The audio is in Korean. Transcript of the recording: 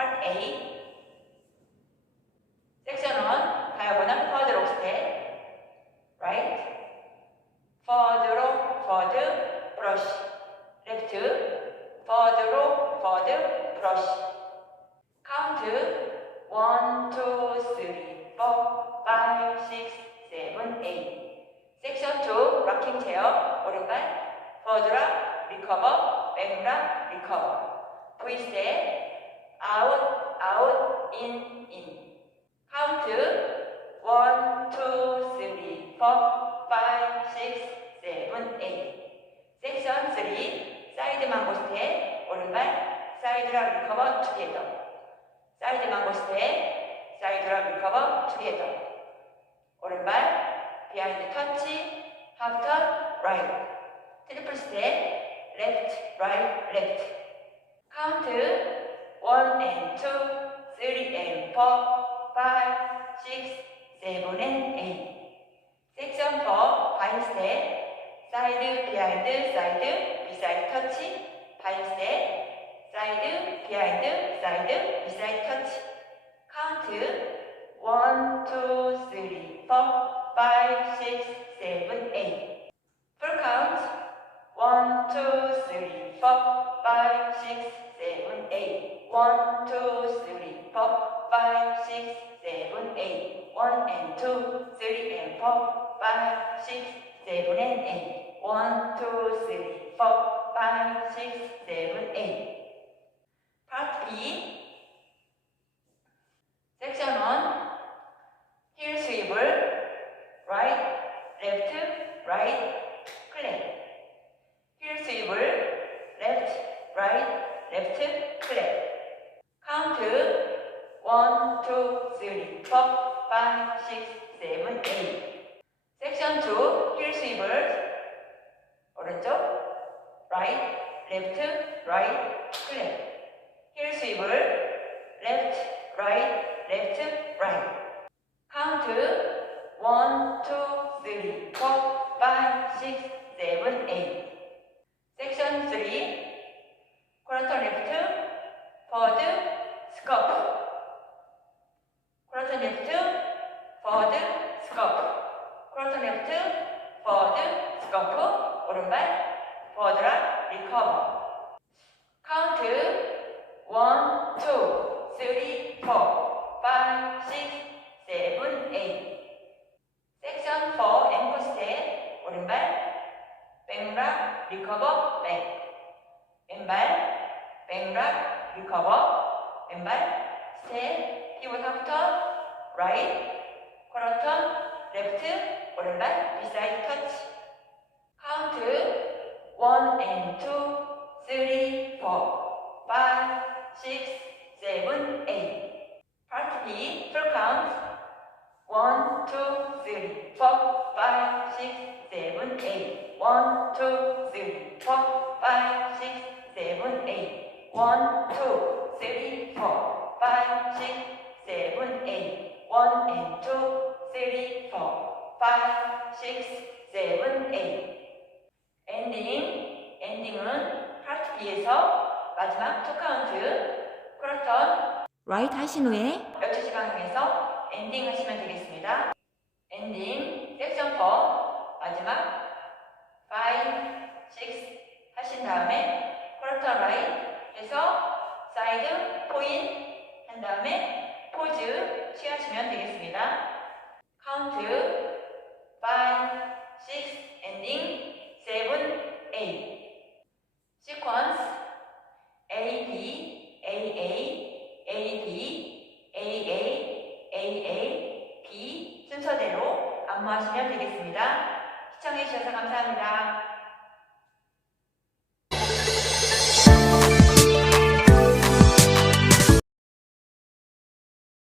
Part A. Section 1, diagonal forward step. Right, forward, brush. Left, forward, brush. Count 1, 2, 3, 4, 5, 6, 7, 8. Section 2, rocking chair. 오른발 forward rock, recover, back rock, recover. V-step, out, in. Count 1, 2, 3, 4, 5, 6, 7, 8. Section 3, side mango step. 오른발 side rock, recover, together. Side mango step, side rock, recover, together. 오른발 behind touch, half turn, right. Triple step, left, right, left. Count 1 and 2, 3 and 4, 5, 6, 7 and 8. Section 4, bind step, side, behind, side, beside touch, bind step, side, behind, side, beside touch. Count 1, 2, 3, 4, 5, 6, 7, 8. Full count 1, 2, 3, 4, 5, 6, 7, 8. 1, 2, 3, 4, 5, 6, 7, 8. 1 and 2, 3 and 4, 5, 6, 7 and 8. 1, 2, 3, 4, 5, 6, 7, 8. Part B. Section 1. Heel swivel, right, left, right, clap. Heel swivel, left, right, clap. Count 1, 2, 3, 4, 5, 6, 7, 8. Section 2, heel swivel, 오른쪽, right, left, right, clap. Heel swivel, left, right. Count 1, 2, 3, 4, 5, 6, 7, 8. Section 3, quarter left, forward, scoop. Quarter left, forward, scoop. Quarter left, forward, scoop. 오른발, forward, recover. Count 1, 2, 3, 4, 5, 6, 7, 8. Section 4, ankle step. 오른발, back rock, recover, back. 왼발, back rock, recover. 왼발, step, pivot half turn, right. quarter turn, left. 오른발, beside touch. Count 1 and 2, 3, 4, 5, 6, 7, 8. Part B, full count. 1, 2, 3, 4, 5, 6, 7, 8. 1, 2, 3, 4, 5, 6, 7, 8. 1, 2, 3, 4, 5, 6, 7, 8. 1 and 2, 3, 4, 5, 6, 7, 8. 엔딩은 파트 B에서 마지막 2카운트 쿼터 라이트 하신 후에 12시 방향에서 엔딩 하시면 되겠습니다. 엔딩 섹션 4 마지막 5, 6 하신 다음에 쿼터 라이트 해서 사이드 포인 한 다음에 포즈 취하시면 되겠습니다. 카운트 5, 6 엔딩 7, 8. 시퀀스 A, B, A, A, A, B, A, A, A, A, B 순서대로 안무하시면 되겠습니다. 시청해주셔서 감사합니다.